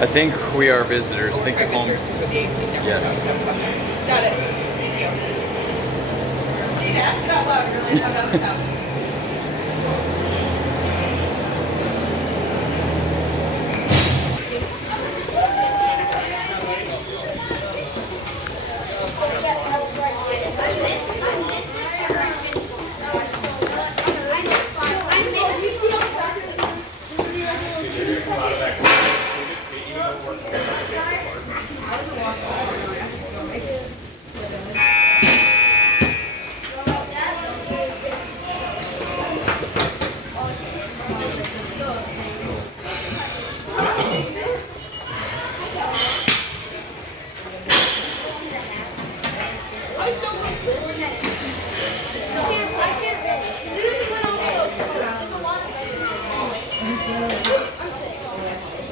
I think we are visitors. I think Right, home. visitors with the 18 number. Yes. Got it. Thank you. You need to ask it out loud. Really, I'm out of town.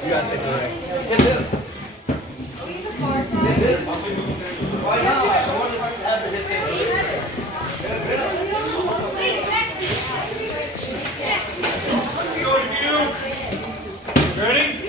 You guys take the right. Ready?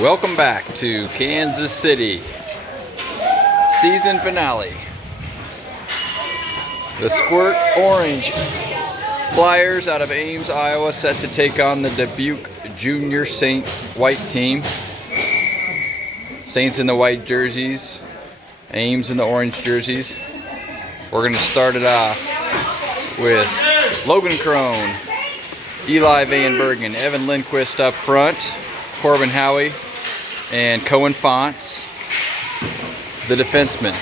Welcome back to Kansas City. Season finale. The Squirt Orange Flyers out of Ames, Iowa, set to take on the Dubuque Junior Saint White team. Saints in the white jerseys, Ames in the orange jerseys. We're going to start it off with Logan Crone, Eli Van Bergen, Evan Lindquist up front, Corbin Howie, and Cohen Fonts, the defenseman.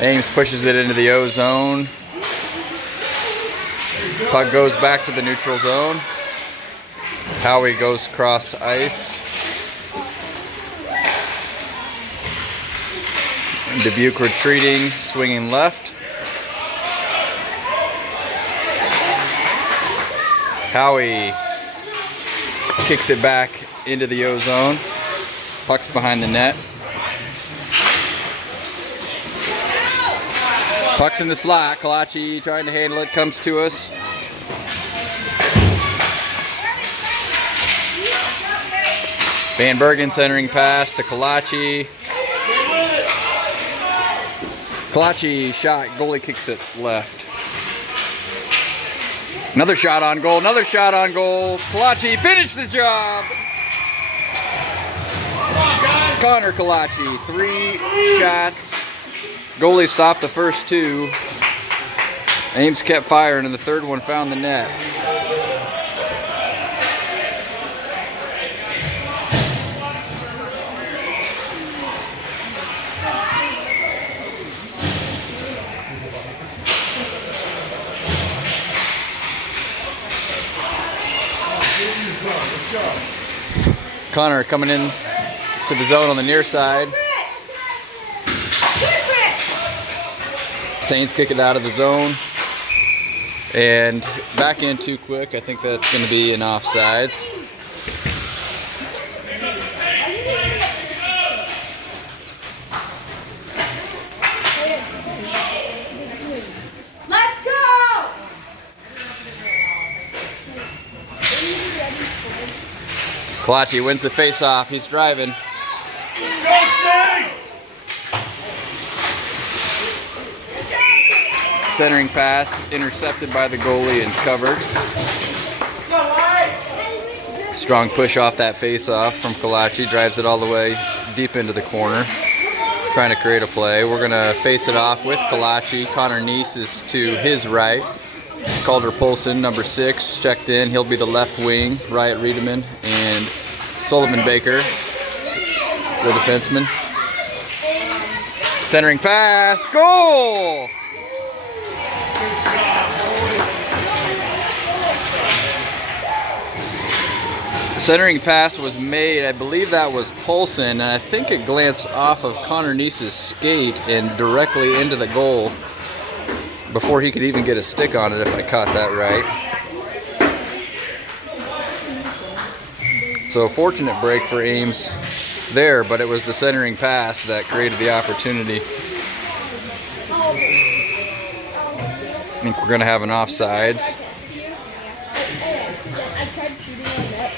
Ames pushes it into the O zone. Puck goes back to the neutral zone. Howie goes cross ice. Dubuque retreating, swinging left. Howie kicks it back into the O zone. Puck's behind the net. Puck's in the slot. Kalachi trying to handle it, comes to us. Van Bergen centering pass to Kalachi. Kalachi shot, goalie kicks it left. Another shot on goal, another shot on goal. Kalachi finished his job. Connor Kalachi, 3 shots. Goalie stopped the first 2. Ames kept firing and the third one found the net. Connor coming in to the zone on the near side. Saints kick it out of the zone and back in too quick. I think that's going to be an offsides. Let's go! Kalachi wins the face-off. He's driving. Centering pass intercepted by the goalie and covered. Strong push off that face-off from Kalachi. Drives it all the way deep into the corner. Trying to create a play. We're going to face it off with Kalachi. Connor Neese is to his right. Calder Polson, number 6, checked in. He'll be the left wing. Riot Riedemann and Sullivan Baker, the defenseman. Centering pass, goal! The centering pass was made, I believe that was Polson, and I think it glanced off of Connor Neese's skate and directly into the goal before he could even get a stick on it, if I caught that right. So fortunate break for Ames there, but it was the centering pass that created the opportunity. I think we're going to have an offsides. I tried shooting on net,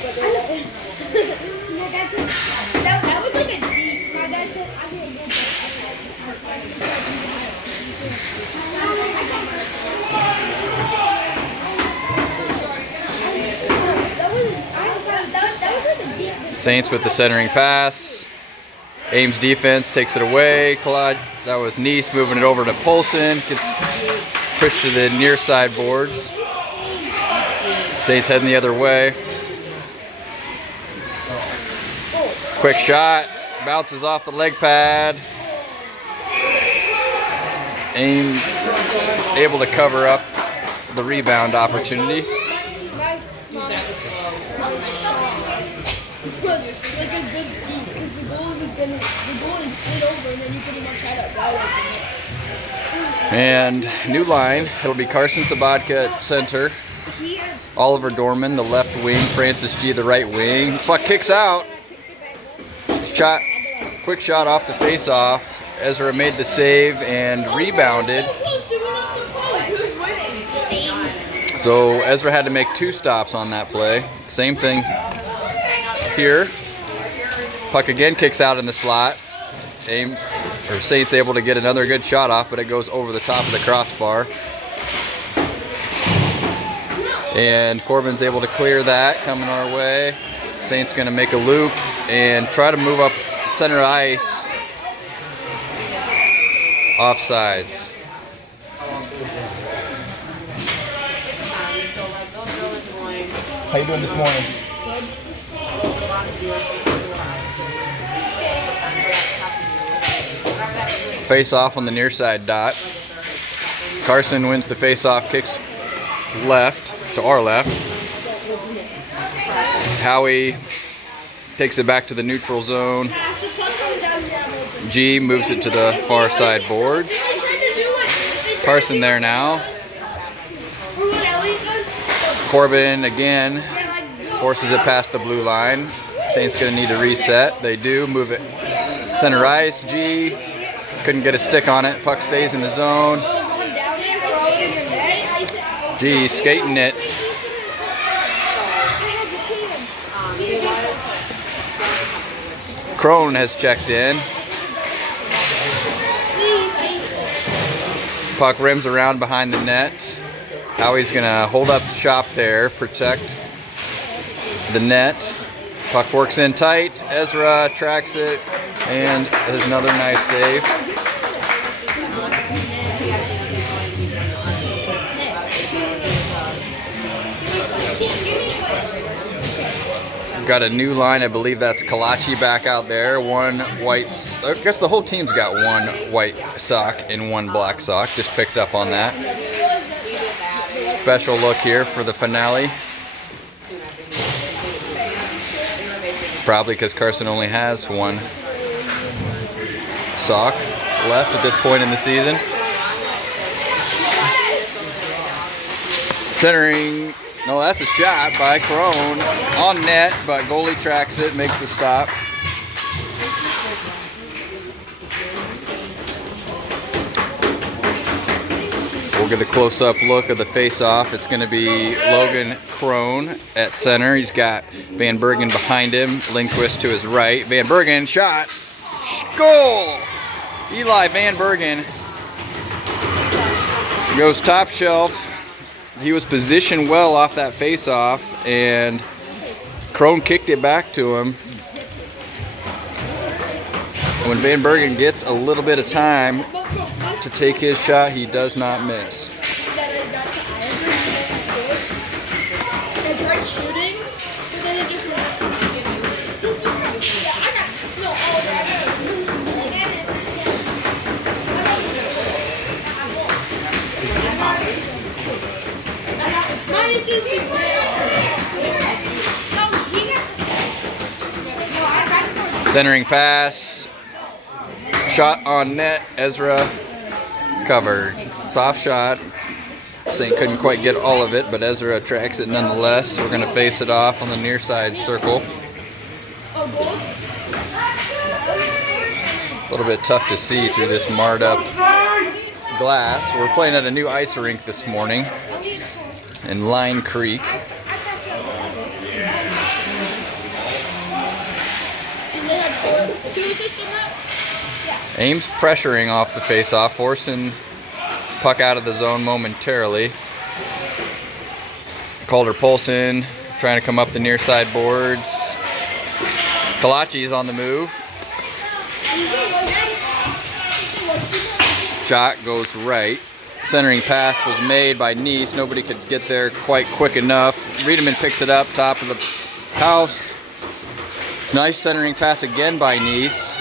but that was like a deep. My dad said I didn't get that was like a deep. Saints with the centering pass. Ames defense takes it away. That was Neese moving it over to Polson. Gets pushed to the near side boards. Saints heading the other way. Quick shot. Bounces off the leg pad. Ames able to cover up the rebound opportunity. Like a good deep, because the goal is slid over, and then you pretty much had a wide open. And new line, it'll be Carson Sabodka at center, Oliver Dorman the left wing, Francis G the right wing. Puck kicks out. Quick shot off the face-off. Ezra made the save and rebounded. So Ezra had to make 2 stops on that play. Same thing here. Puck again kicks out in the slot. Saints able to get another good shot off, but it goes over the top of the crossbar. And Corbin's able to clear that, coming our way. Saints gonna make a loop and try to move up center ice. Offsides. How you doing this morning? Face off on the near side dot. Carson wins the face off, kicks left to our left. Howie takes it back to the neutral zone. G moves it to the far side boards. Carson there now. Corbin again forces it past the blue line. Saints gonna need to reset. They do move it center ice. G couldn't get a stick on it. Puck stays in the zone. G skating it. Crone has checked in. Puck rims around behind the net. Howie's gonna hold up shop there, protect the net. Puck works in tight. Ezra tracks it, and there's another nice save. Got a new line. I believe that's Kalachi back out there. One white, I guess the whole team's got one white sock and one black sock. Just picked up on that. Special look here for the finale. Probably because Carson only has one sock left at this point in the season. Centering. No, that's a shot by Crone on net, but goalie tracks it, makes a stop. We'll get a close-up look of the face-off. It's going to be Logan Crone at center. He's got Van Bergen behind him, Lindquist to his right. Van Bergen, shot, goal! Eli Van Bergen goes top shelf. He was positioned well off that face-off, and Crone kicked it back to him. When Van Bergen gets a little bit of time to take his shot, he does not miss. I tried shooting, but then it just Centering pass, shot on net, Ezra covered. Soft shot, Saint couldn't quite get all of it, but Ezra tracks it nonetheless. We're gonna face it off on the near side circle. A little bit tough to see through this marred up glass. We're playing at a new ice rink this morning in Line Creek. Ames pressuring off the face-off, forcing puck out of the zone momentarily. Calder Polson trying to come up the near side boards. Kalachi's on the move. Shot goes right. Centering pass was made by Nice. Nobody could get there quite quick enough. Riedemann picks it up, top of the house. Nice centering pass again by Nice.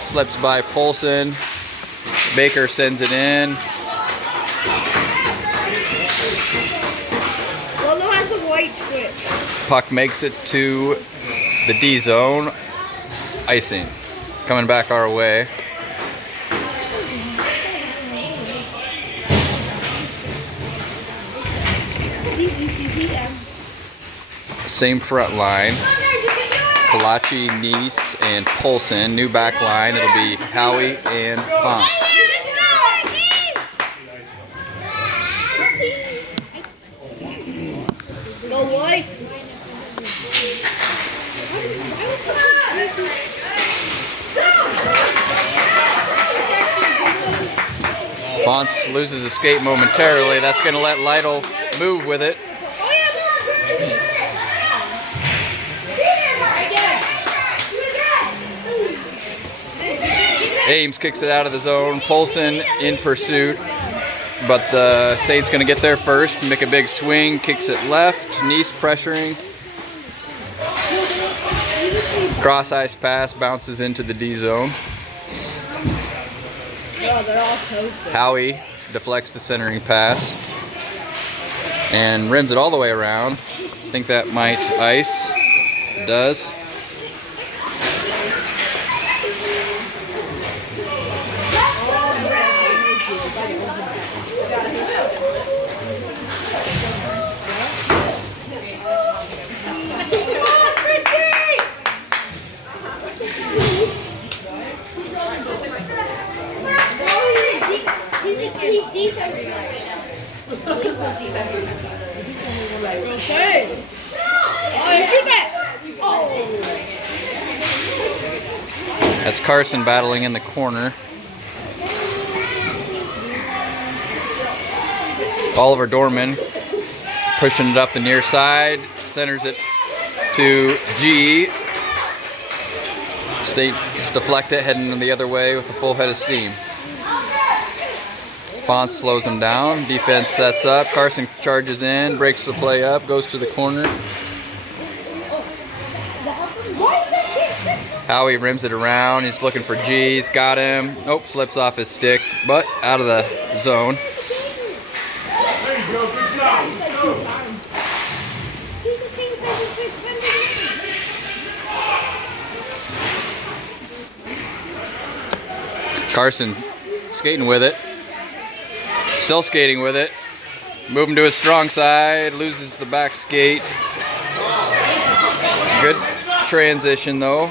Slips by Polson. Baker sends it in. Lolo has a white switch. Puck makes it to the D zone. Icing. Coming back our way. Same front line. Kalachi, Nice, and Polson. New back line. It'll be Howie and Fonts. Go boys. Fonts loses a skate momentarily. That's going to let Lytle move with it. Ames kicks it out of the zone. Polson in pursuit, but the Saints going to get there first, make a big swing, kicks it left. Nice pressuring. Cross ice pass, bounces into the D zone. Oh, they're all close. Howie deflects the centering pass and rims it all the way around. I think that might ice. It does. He's defense. That's Carson battling in the corner. Oliver Dorman pushing it up the near side, centers it to G. States deflect it, heading the other way with a full head of steam. Font slows him down. Defense sets up. Carson charges in, breaks the play up, goes to the corner. Howie rims it around. He's looking for G's. Got him. Nope, slips off his stick, but out of the zone. There you go. Good job. Let's go. He's the same size as his friend. Carson skating with it. Still skating with it. Moving to his strong side. Loses the back skate. Good transition though.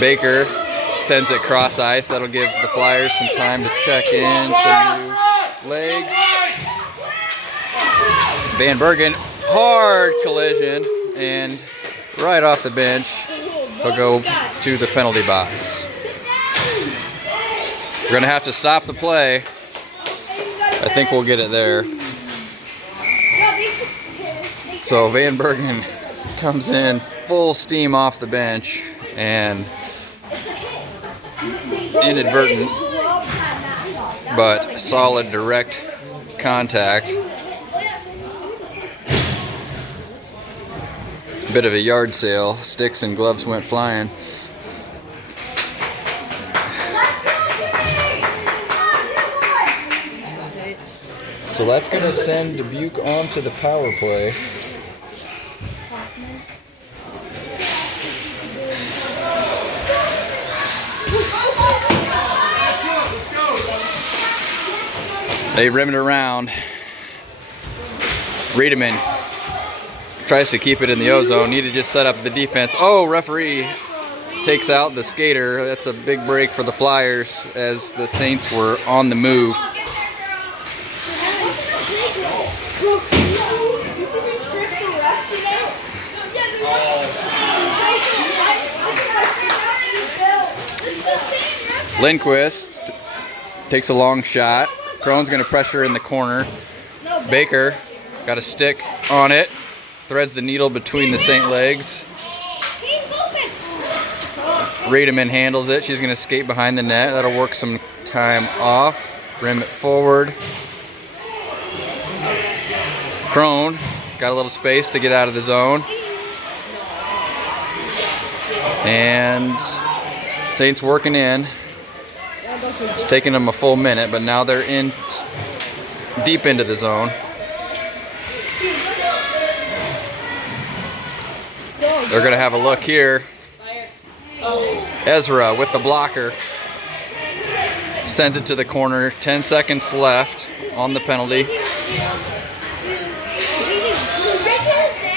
Baker sends it cross ice. That'll give the Flyers some time to check in. Some new legs. Van Bergen, hard collision, and right off the bench, he'll go to the penalty box. We're gonna have to stop the play. I think we'll get it there. So Van Bergen comes in full steam off the bench and inadvertent but solid direct contact. Bit of a yard sale. Sticks and gloves went flying. So that's going to send Dubuque on to the power play. They rim it around. Riedemann tries to keep it in the O-zone. Need to just set up the defense. Oh, referee takes out the skater. That's a big break for the Flyers as the Saints were on the move. Lindquist takes a long shot. Crone's going to pressure in the corner. Baker got a stick on it. Threads the needle between the Saint legs. Riedemann handles it. She's going to skate behind the net. That'll work some time off. Rim it forward. Crone got a little space to get out of the zone. And Saints working in. It's taking them a full minute, but now they're in deep into the zone. They're going to have a look here. Ezra with the blocker. Sends it to the corner. 10 seconds left on the penalty.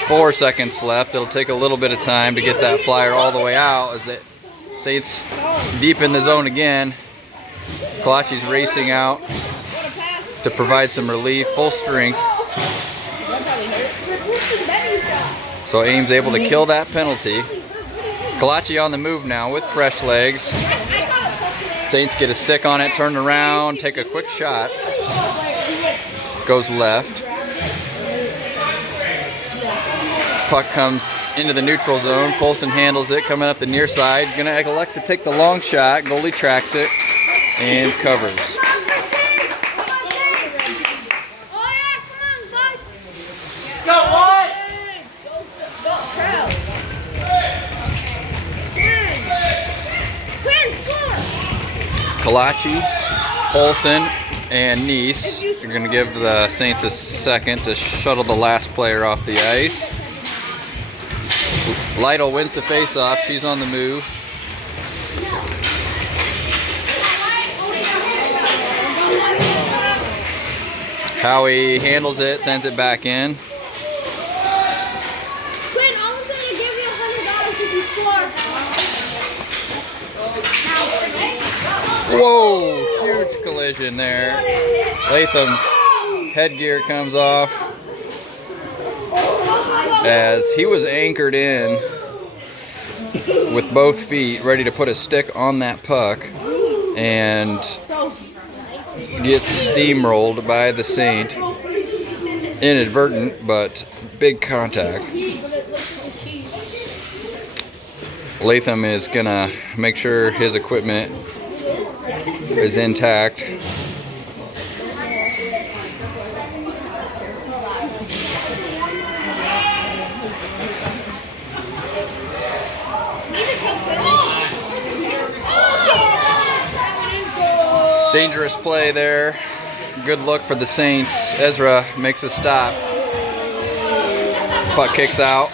4 seconds left. It'll take a little bit of time to get that flyer all the way out as the Saints deep in the zone again. Kalachi's racing out to provide some relief, full strength. So Ames able to kill that penalty. Kalachi on the move now with fresh legs. Saints get a stick on it, turn around, take a quick shot. Goes left. Puck comes into the neutral zone. Polson handles it, coming up the near side. Gonna elect to take the long shot. Goalie tracks it and covers. Kalachi, Polson, and Nice are going to give the Saints a second to shuttle the last player off the ice. Lytle wins the face-off. She's on the move. Howie handles it, sends it back in. Whoa, huge collision there. Latham's headgear comes off as he was anchored in with both feet, ready to put a stick on that puck, and gets steamrolled by the Saint. Inadvertent, but big contact. Latham is gonna make sure his equipment is intact. Dangerous play there. Good look for the Saints. Ezra makes a stop. Puck kicks out.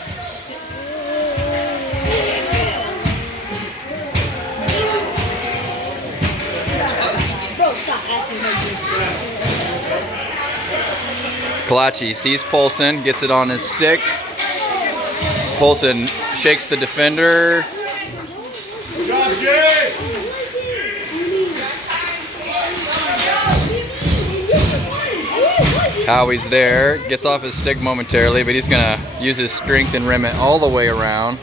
Kalachi sees Polson, gets it on his stick. Polson shakes the defender. Howie's there, gets off his stick momentarily, but he's gonna use his strength and rim it all the way around.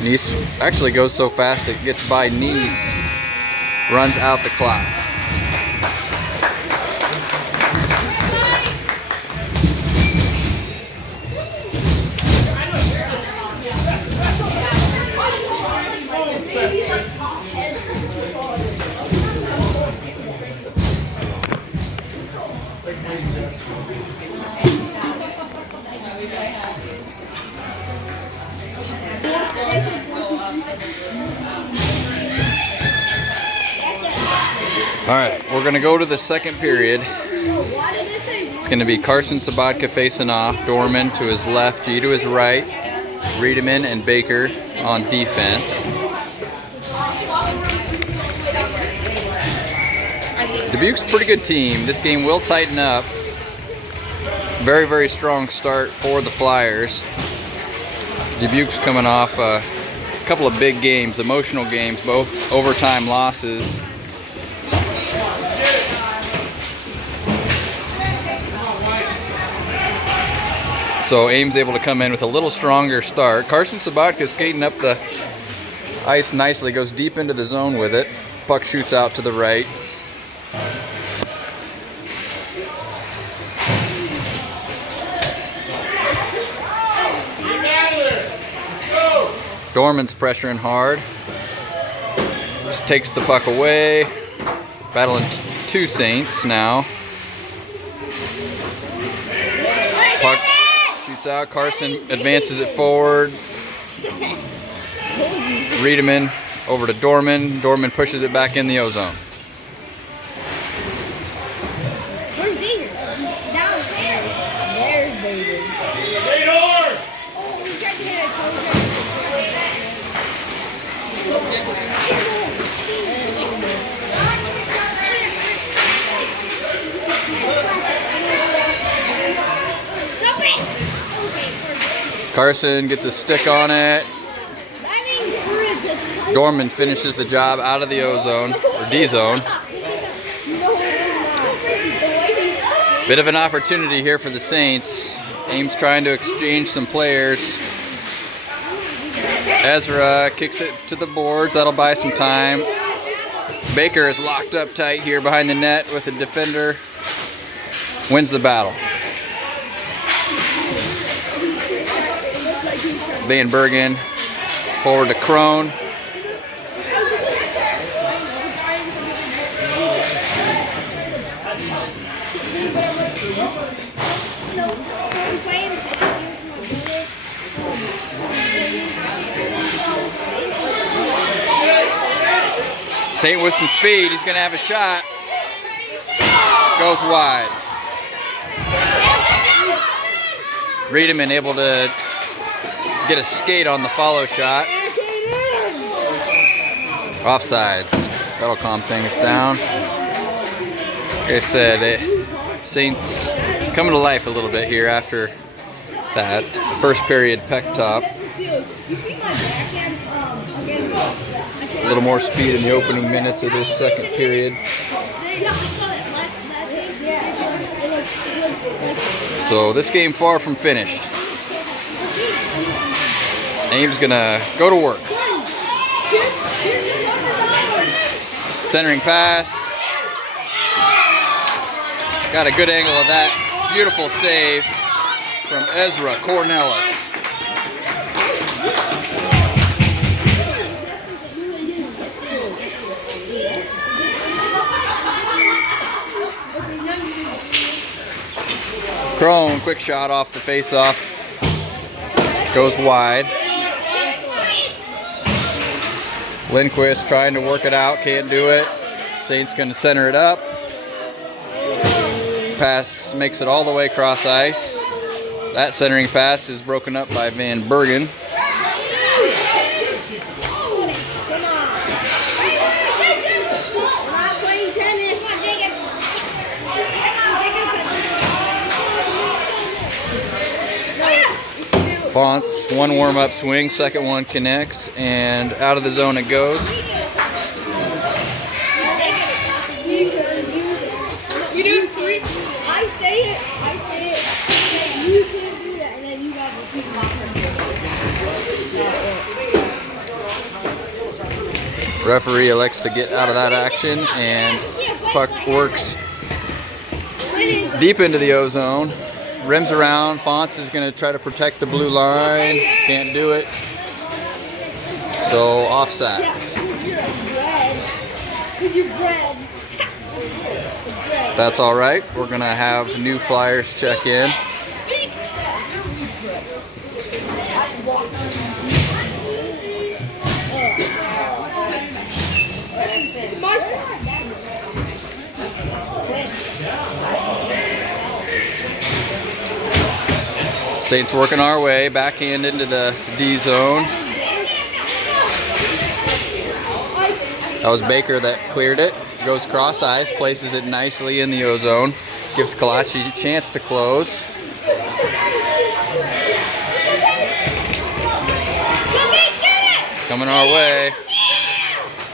Nice actually goes so fast it gets by Nice, runs out the clock. All right, we're gonna go to the second period. It's gonna be Carson Sabatka facing off, Dorman to his left, G to his right, Riedemann and Baker on defense. Dubuque's a pretty good team. This game will tighten up. Very, very strong start for the Flyers. Dubuque's coming off a couple of big games, emotional games, both overtime losses. So Ames able to come in with a little stronger start. Carson Sabatka skating up the ice nicely, goes deep into the zone with it. Puck shoots out to the right. Dorman's pressuring hard. Just takes the puck away. Battling two Saints now. Puck shoots out. Carson advances it forward. Riedemann over to Dorman. Dorman pushes it back in the ozone. Where's David? He's down there. There's David. Radar! Oh, he tried to hit a toe. Stop it! Carson gets a stick on it. Dorman finishes the job out of the ozone, or D-zone. Bit of an opportunity here for the Saints. Ames trying to exchange some players. Ezra kicks it to the boards. That'll buy some time. Baker is locked up tight here behind the net with the defender. Wins the battle. Van Bergen forward to Crone. Saint with some speed, he's gonna have a shot. Goes wide. Riedemann able to get a skate on the follow shot. Offsides. That'll calm things down. Like I said, Saints coming to life a little bit here after that first period peck top. A little more speed in the opening minutes of this second period. So this game far from finished. Ames gonna go to work. Centering pass. Got a good angle of that. Beautiful save from Ezra Cornelis. Crone, quick shot off the face-off. Goes wide. Lindquist trying to work it out, can't do it. Saints gonna center it up. Pass makes it all the way across ice. That centering pass is broken up by Van Bergen. Fonts, one warm-up swing, second one connects, and out of the zone it goes. You do three. I say it. You can't do that, and then you got to repeat my Referee elects to get out of that action, and puck works deep into the ozone. Rims around. Fonts is going to try to protect the blue line. Can't do it. So offsides. That's all right. We're going to have new Flyers check in. Saints working our way, backhand into the D zone. That was Baker that cleared it. Goes cross ice, places it nicely in the O zone. Gives Kalachi a chance to close. Coming our way.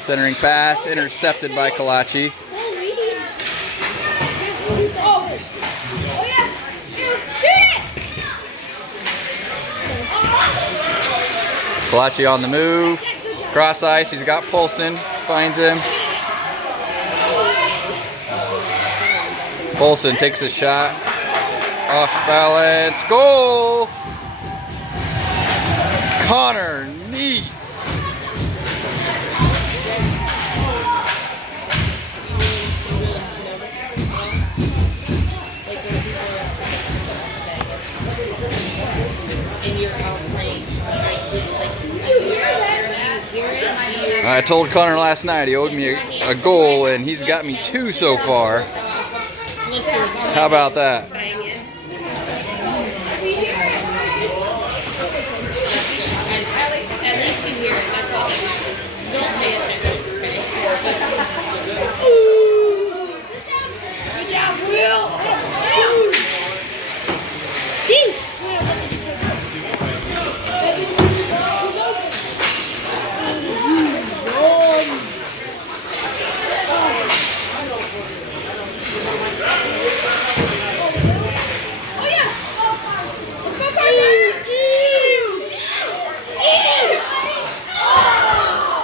Centering pass, intercepted by Kalachi. Kalachi on the move. Cross ice, he's got Polson. Finds him. Polson takes a shot. Off balance. Goal! Connor Neese. I told Connor last night he owed me a goal, and he's got me 2 so far. How about that? At least you hear it. That's all that matters. Don't pay attention, okay? Good job, Will. Ooh. Dee.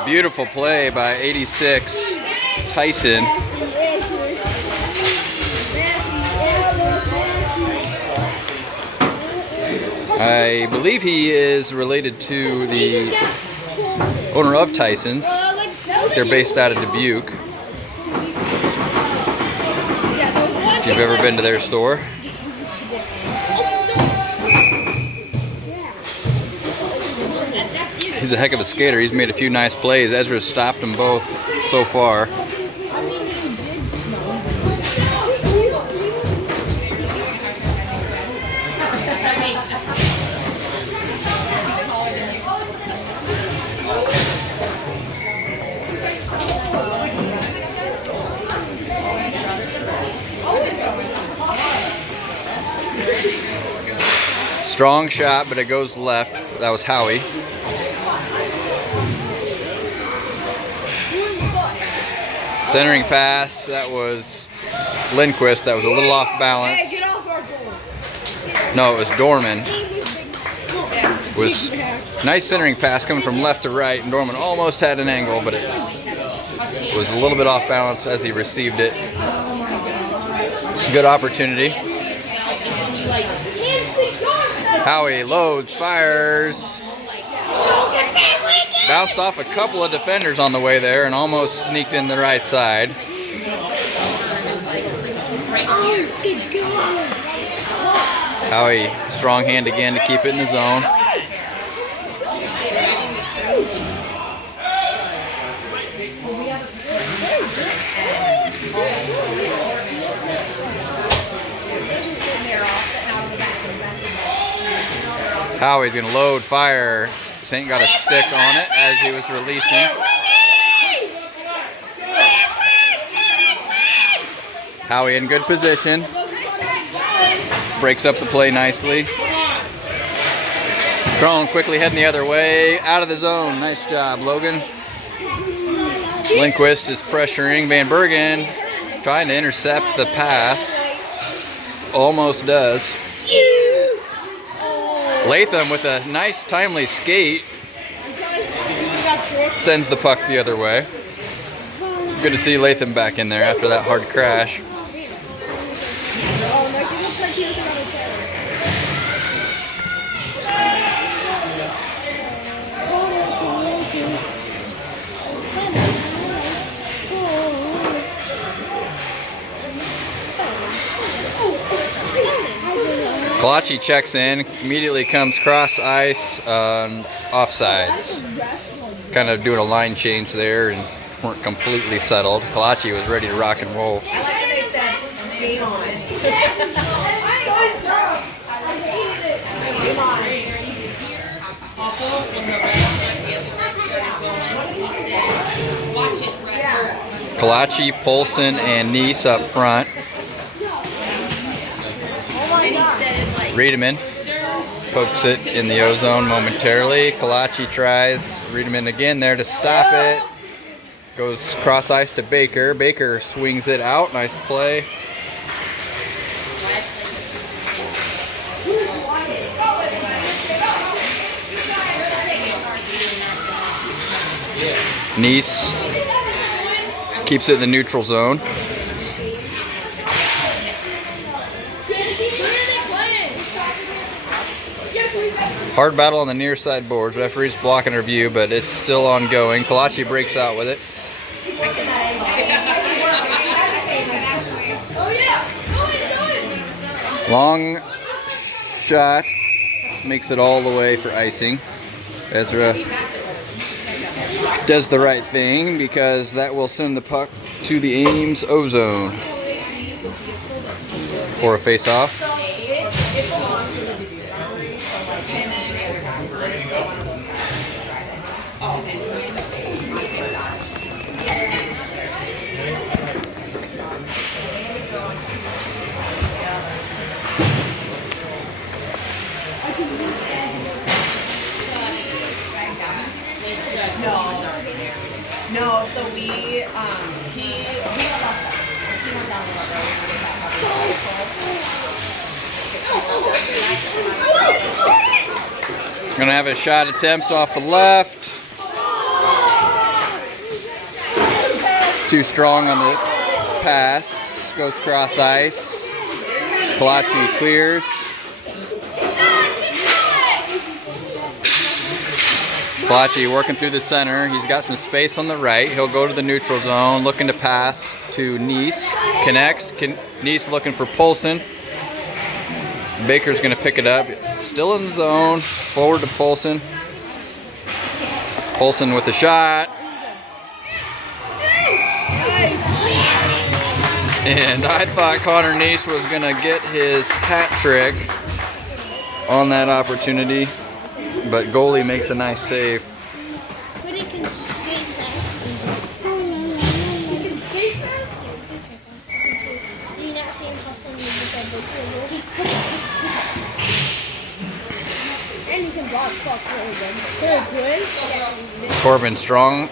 Beautiful play by 86 Tyson. I believe he is related to the owner of Tyson's. They're based out of Dubuque. If you've ever been to their store. He's a heck of a skater. He's made a few nice plays. Ezra's stopped them both so far. Strong shot, but it goes left. That was Howie. Centering pass, that was Lindquist. That was a little off balance. No, it was Dorman. Was nice centering pass coming from left to right, and Dorman almost had an angle, but it was a little bit off balance as he received it. Good opportunity. Howie loads, fires. Bounced off a couple of defenders on the way there and almost sneaked in the right side. Howie, strong hand again to keep it in the zone. Howie's gonna load, fire. Saint got a stick on it as he was releasing. Howie in good position. Breaks up the play nicely. Crone quickly heading the other way. Out of the zone. Nice job, Logan. Lindquist is pressuring. Van Bergen trying to intercept the pass. Almost does. Latham with a nice timely skate sends the puck the other way. Good to see Latham back in there after that hard crash. Kalachi checks in, immediately comes cross ice on offsides. Kind of doing a line change there and weren't completely settled. Kalachi was ready to rock and roll. I like how they said, game on. Also, when the started going, he said, watch it, Brett. Kalachi, Polson, and Neese up front. Riedemann pokes it in the ozone momentarily. Kalachi tries. Riedemann again there to stop it. Goes cross ice to Baker. Baker swings it out. Nice play. Neese keeps it in the neutral zone. Hard battle on the near side boards. Referee's blocking her view, but it's still ongoing. Kalachi breaks out with it. Long shot makes it all the way for icing. Ezra does the right thing because that will send the puck to the Ames O-zone for a face-off. It belongs to the Dubuque boundary, so like, and then it has it, so no, so we he lost that. He went down the road and we got Gonna have a shot attempt off the left. Too strong on the pass. Goes cross ice. Kalachi clears. Kalachi working through the center. He's got some space on the right. He'll go to the neutral zone, looking to pass to Nice. Connects. Nice looking for Polson. Baker's going to pick it up. Still in the zone. Forward to Polson. Polson with the shot. And I thought Connor Nice was going to get his hat trick on that opportunity. But goalie makes a nice save. But it can skate faster. It can skate faster. You're not seeing how someone gets that big. And he can block pucks really good. Yeah. Corbin strong.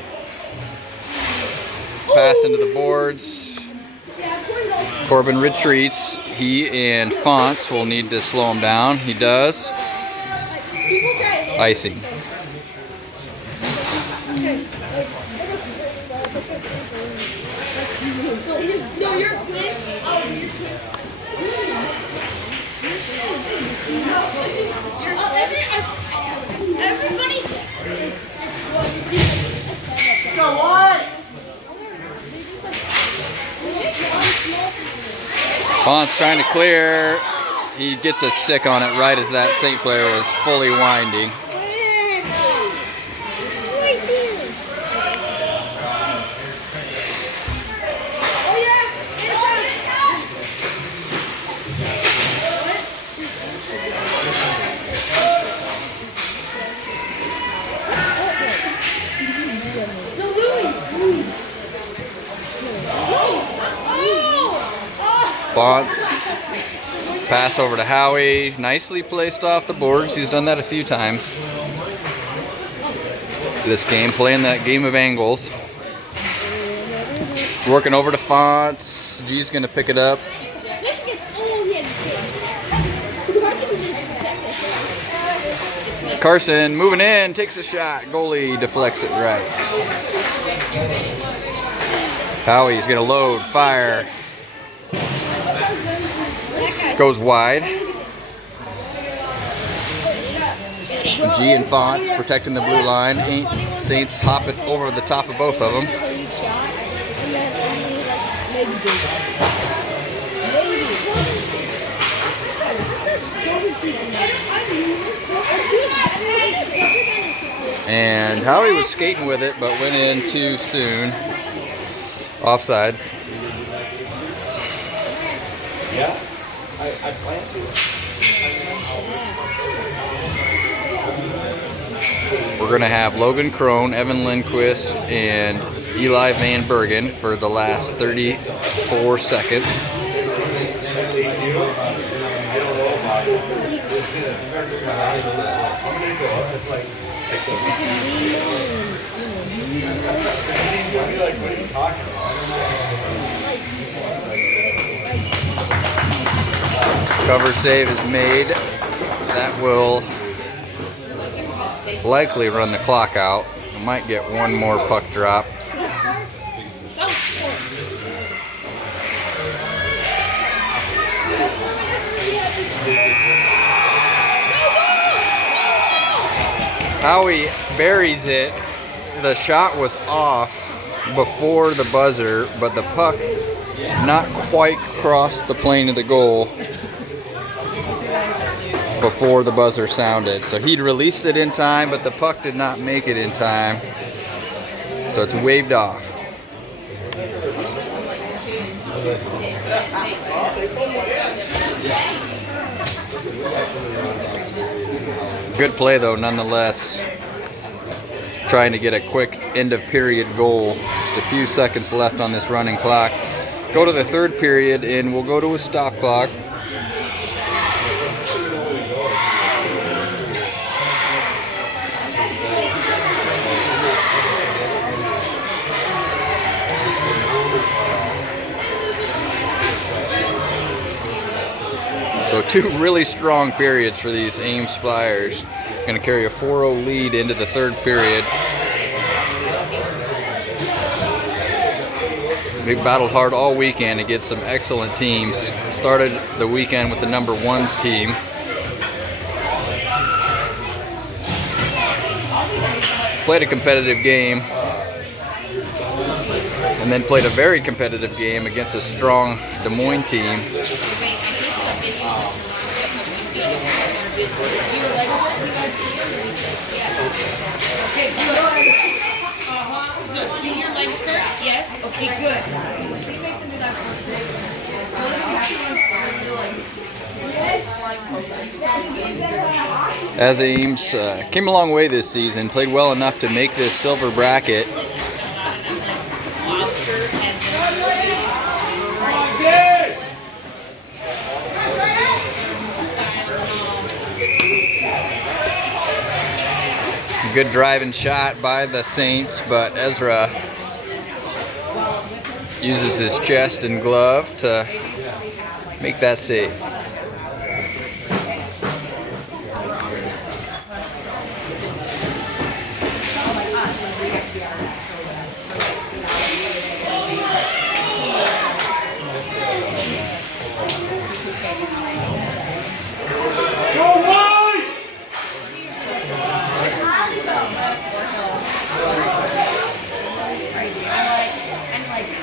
Pass into the boards. Corbin retreats. He and Fonts will need to slow him down. He does. Icing. No, you're quick. Oh, you're quick. Everybody's. Go on! Fonts trying to clear. He gets a stick on it right as that St. player was fully winding. Fonts, pass over to Howie, nicely placed off the boards. He's done that a few times this game, playing that game of angles. Working over to Fonts. G's gonna pick it up. Carson moving in, takes a shot. Goalie deflects it right. Howie's gonna load, fire. Goes wide. G and Fonts protecting the blue line. Saints hop it over the top of both of them. And Howie was skating with it, but went in too soon. Offsides. Yeah, I plan to. We're going to have Logan Crone, Evan Lindquist, and Eli Van Bergen for the last 34 seconds. Cover save is made. That will likely run the clock out. We might get one more puck drop. Howie buries it. The shot was off before the buzzer, but the puck not quite crossed the plane of the goal before the buzzer sounded. So he'd released it in time, but the puck did not make it in time. So it's waved off. Good play though, nonetheless. Trying to get a quick end of period goal. Just a few seconds left on this running clock. Go to the third period and we'll go to a stop clock. So two really strong periods for these Ames Flyers. Going to carry a 4-0 lead into the third period. They battled hard all weekend to get some excellent teams. Started the weekend with the number 1's team. Played a competitive game. And then played a very competitive game against a strong Des Moines team. Okay, good. Good. Do your legs hurt? Yes. Okay, good. As Ames came a long way this season, played well enough to make this silver bracket. Good driving shot by the Saints, but Ezra uses his chest and glove to make that save.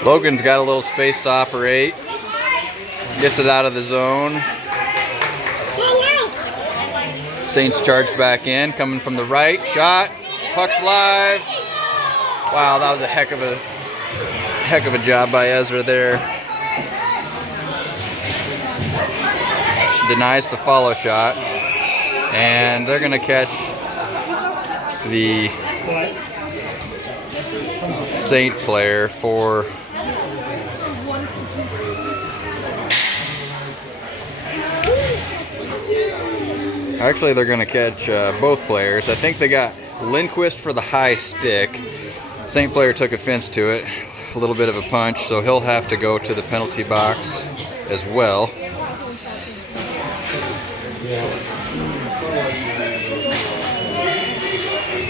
Logan's got a little space to operate. Gets it out of the zone. Saints charge back in, coming from the right. Shot. Puck's live. Wow, that was a heck of a job by Ezra there. Denies the follow shot. And they're gonna catch the Saint player for actually they're going to catch both players. I think they got Lindquist for the high stick. Saint player took offense to it, a little bit of a punch, so he'll have to go to the penalty box as well.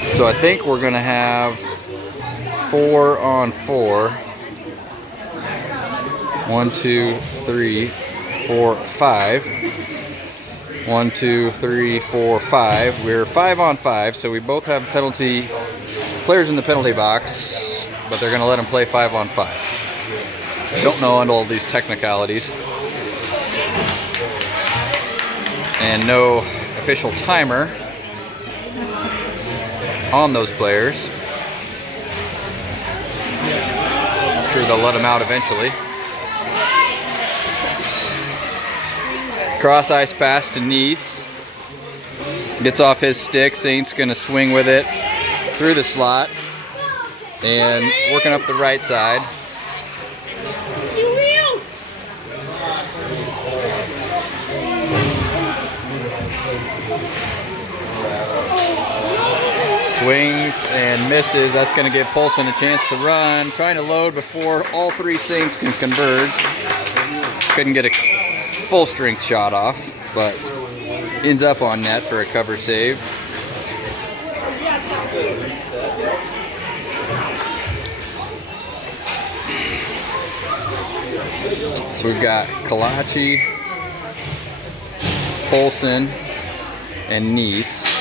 So I think we're going to have 4 on 4. 1, 2, 3, 4, 5. 1, 2, 3, 4, 5. We're 5 on 5, so we both have penalty players in the penalty box, but they're going to let them play 5 on 5. Don't know on all these technicalities. And no official timer on those players. I'm sure they'll let them out eventually. Cross ice pass to Nice. Gets off his stick. Saint's gonna swing with it through the slot and working up the right side. Swings and misses. That's going to give Polson a chance to run. Trying to load before all 3 Saints can converge. Couldn't get a full strength shot off, but ends up on net for a cover save. So we've got Kalachi, Polson, and Nice.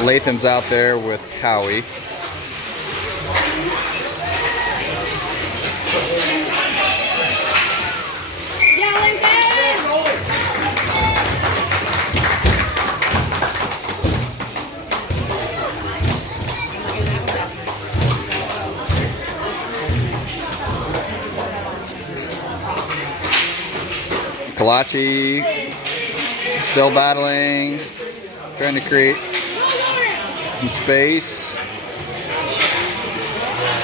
Latham's out there with Howie. Kalachi still battling, trying to create some space.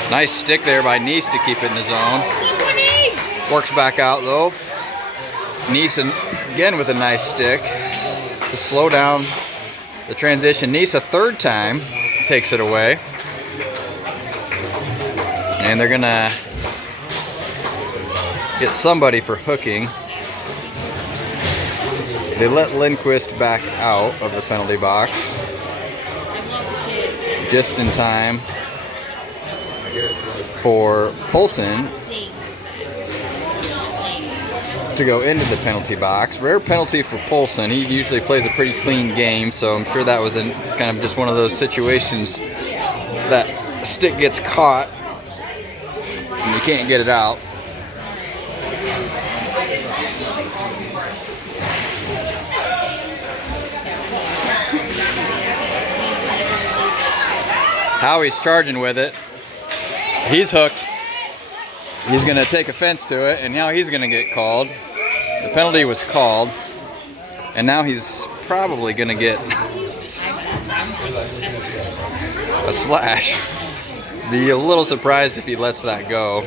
Nice stick there by Nice to keep it in the zone. Works back out though. Nice again with a nice stick to slow down the transition. Nice a third time takes it away. And they're gonna get somebody for hooking. They let Lindquist back out of the penalty box just in time for Polson to go into the penalty box. Rare penalty for Polson. He usually plays a pretty clean game, so I'm sure that was kind of just one of those situations that stick gets caught and you can't get it out. Howie's charging with it. He's hooked. He's going to take offense to it, and now he's going to get called. The penalty was called, and now he's probably going to get a slash. Be a little surprised if he lets that go.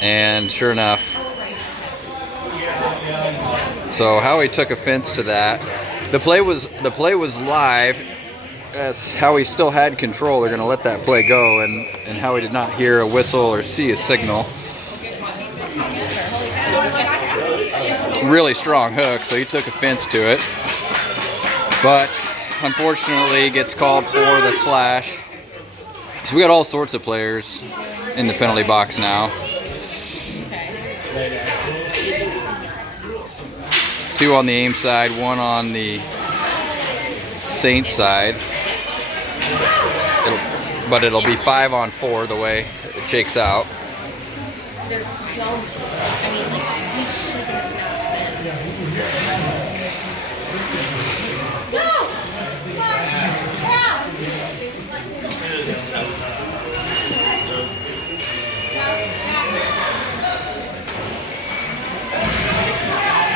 And sure enough, so Howie took offense to that. The play was live. As Howie still had control, they're going to let that play go, and Howie did not hear a whistle or see a signal. Really strong hook, so he took offense to it. But unfortunately, gets called for the slash. So we got all sorts of players in the penalty box now. 2 on the Ames side, 1 on the Saints side. But it'll be 5 on 4 the way it shakes out. They're so, I mean, like, we should have not been.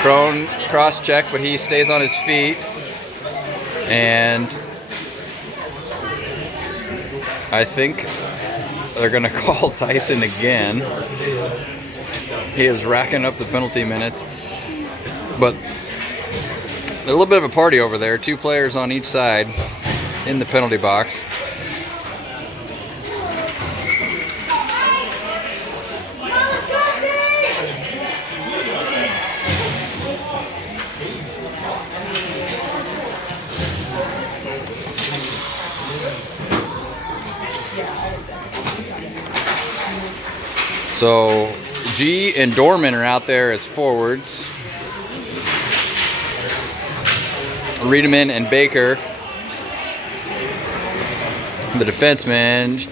Crone cross check, but he stays on his feet. And I think they're going to call Tyson again. He is racking up the penalty minutes. But a little bit of a party over there. 2 players on each side in the penalty box. So G and Dorman are out there as forwards. Riedemann and Baker, the defenseman.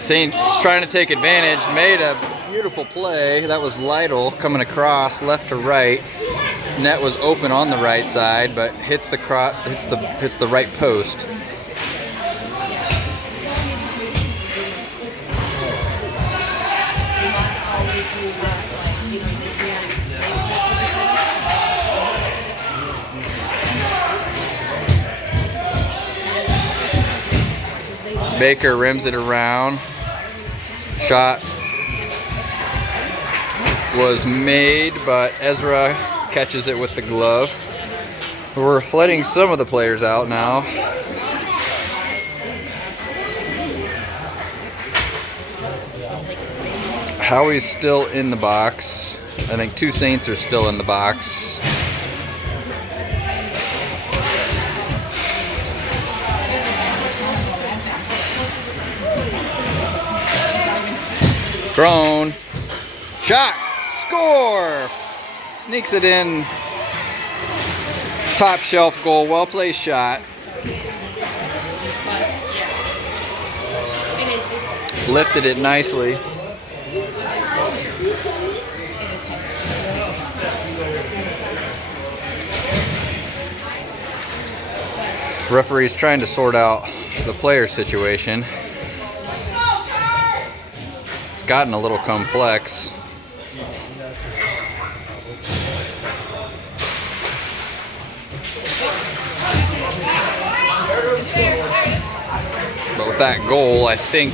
Saints trying to take advantage, made a beautiful play. That was Lytle coming across left to right. Net was open on the right side, but hits the right post. Baker rims it around. Shot was made, but Ezra catches it with the glove. We're letting some of the players out now. Howie's still in the box. I think 2 Saints are still in the box. Crone, shot, score! Sneaks it in. Top shelf goal, well placed shot. Lifted it nicely. Referee's trying to sort out the player situation. gotten a little complex. But with that goal, I think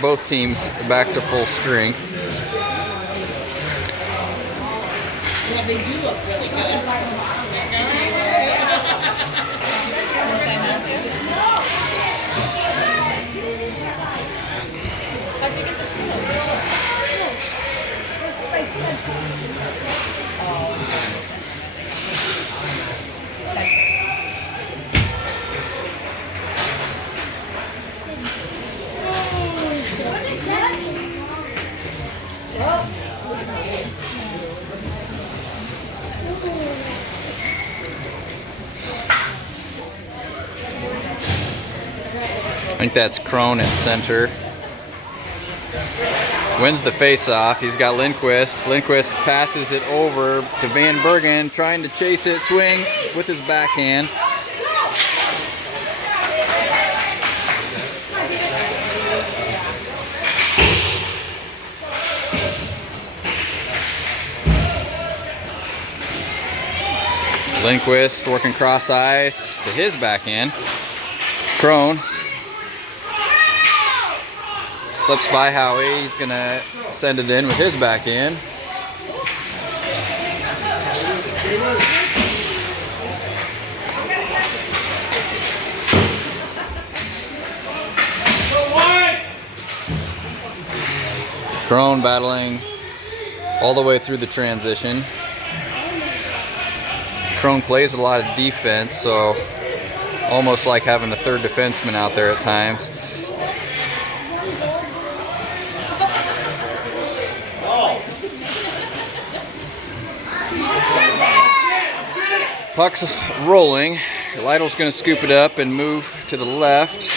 both teams back to full strength. Yeah, they do look really good. How'd you get the snow? I think that's Crone at center. Wins the face-off. He's got Lindquist. Lindquist passes it over to Van Bergen, trying to chase it, swing with his backhand. Lindquist working cross ice to his backhand. Crone slips by Howie. He's gonna send it in with his backhand. Crone battling all the way through the transition. Crone plays a lot of defense, so almost like having a third defenseman out there at times. Puck's rolling. Lytle's going to scoop it up and move to the left.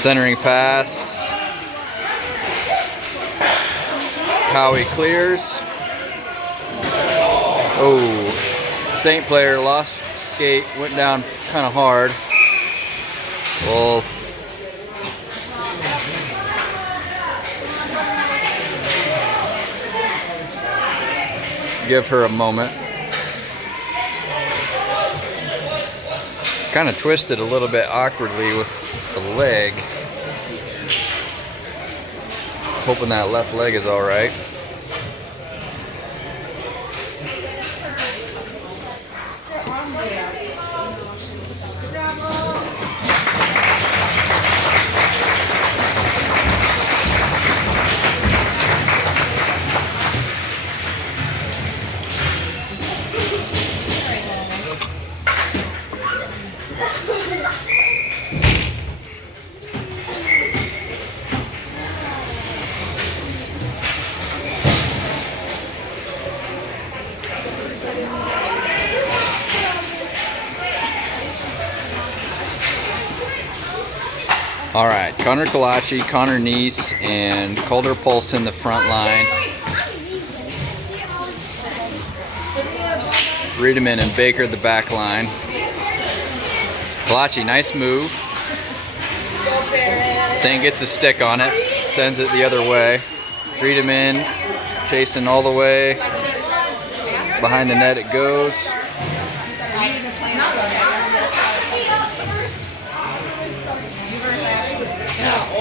Centering pass. Howie clears. Oh, Saint player lost skate, went down kind of hard. Well, give her a moment. Kind of twisted a little bit awkwardly with the leg. Hoping that left leg is all right. All right, Connor Kalachi, Connor Neese, and Calder Polson the front line. Riedemann and Baker the back line. Kalachi, nice move. Saint gets a stick on it, sends it the other way. Riedemann chasing all the way. Behind the net it goes.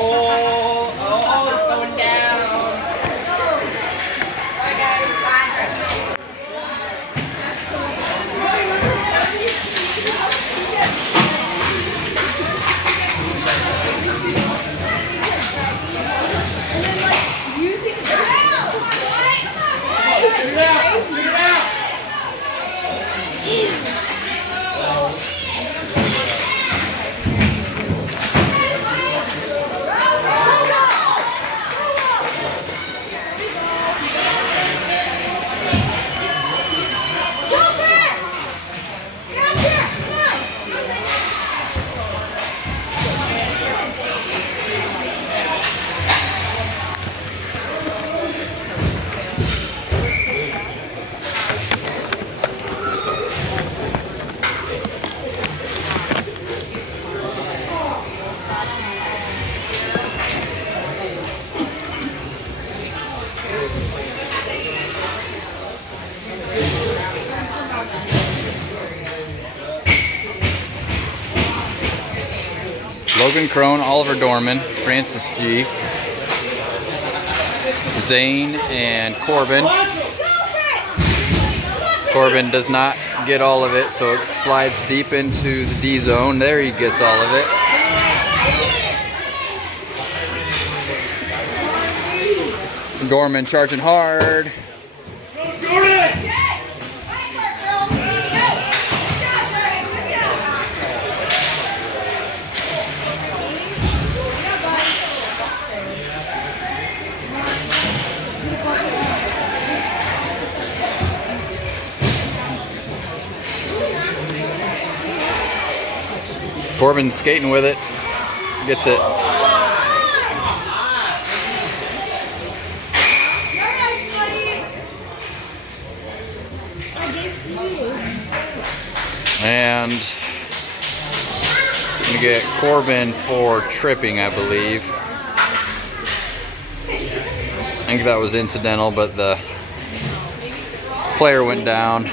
Oh, it's going down. Bye, guys. Logan Crone, Oliver Dorman, Francis G, Zane, and Corbin. Corbin does not get all of it, so it slides deep into the D zone. There he gets all of it. Dorman charging hard. Corbin skating with it, gets it. And I'm gonna get Corbin for tripping, I believe. I think that was incidental, but the player went down.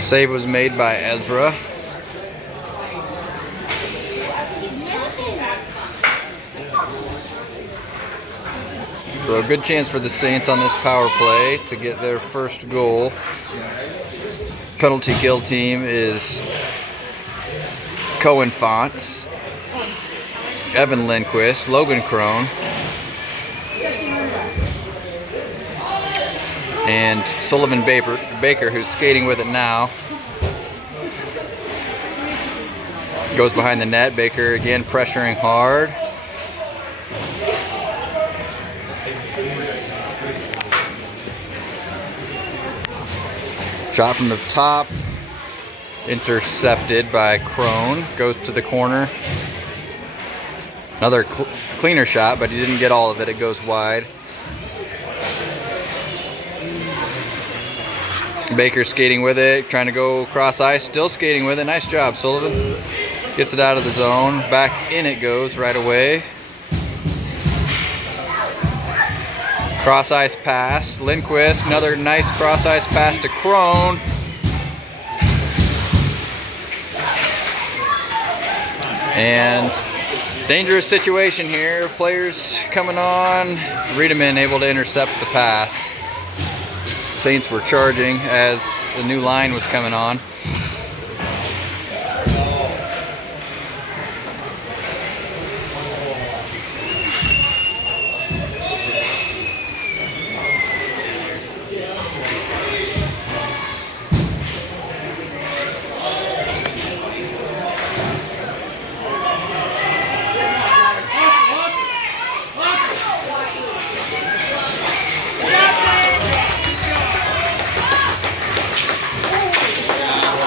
Save was made by Ezra. So a good chance for the Saints on this power play to get their first goal. Penalty kill team is Cohen Fonts, Evan Lindquist, Logan Crone, and Sullivan Baker, who's skating with it now. Goes behind the net. Baker again pressuring hard. Shot from the top, intercepted by Crone. Goes to the corner. Another cleaner shot, but he didn't get all of it. It goes wide. Baker skating with it, trying to go cross ice, still skating with it. Nice job, Sullivan. Gets it out of the zone. Back in it goes right away. Cross ice pass. Lindquist, another nice cross ice pass to Crone. And dangerous situation here. Players coming on. Riedemann able to intercept the pass. Saints were charging as the new line was coming on.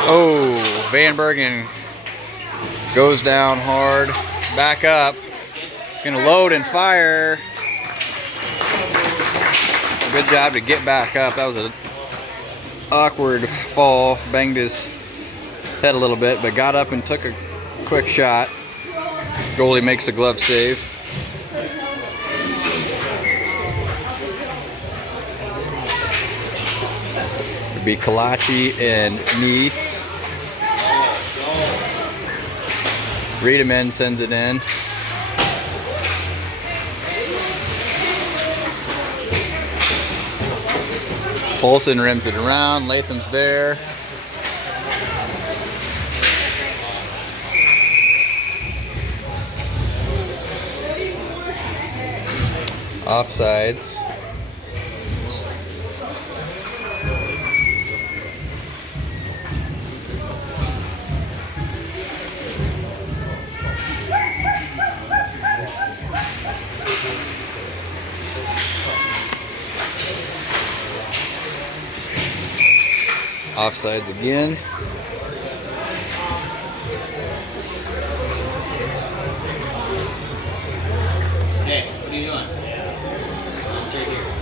Oh, Van Bergen goes down hard, back up, gonna load and fire. Good job to get back up. That was an awkward fall, banged his head a little bit, but got up and took a quick shot. Goalie makes a glove save. It'd be Kalachi and Nice. Riedemann sends it in. Polson rims it around. Latham's there. Offsides. Offsides again. Hey, what are you doing? It's right here.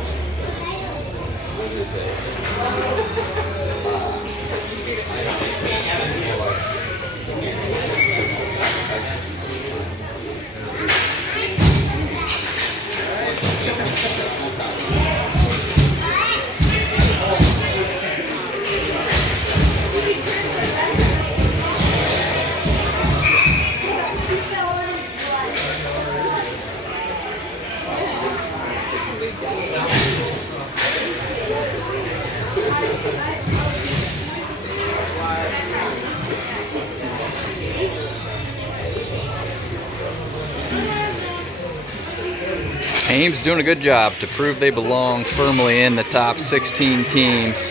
Ames doing a good job to prove they belong firmly in the top 16 teams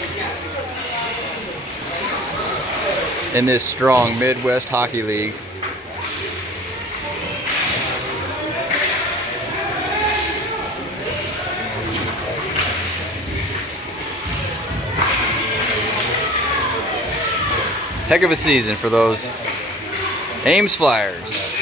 in this strong Midwest Hockey League. Heck of a season for those Ames Flyers.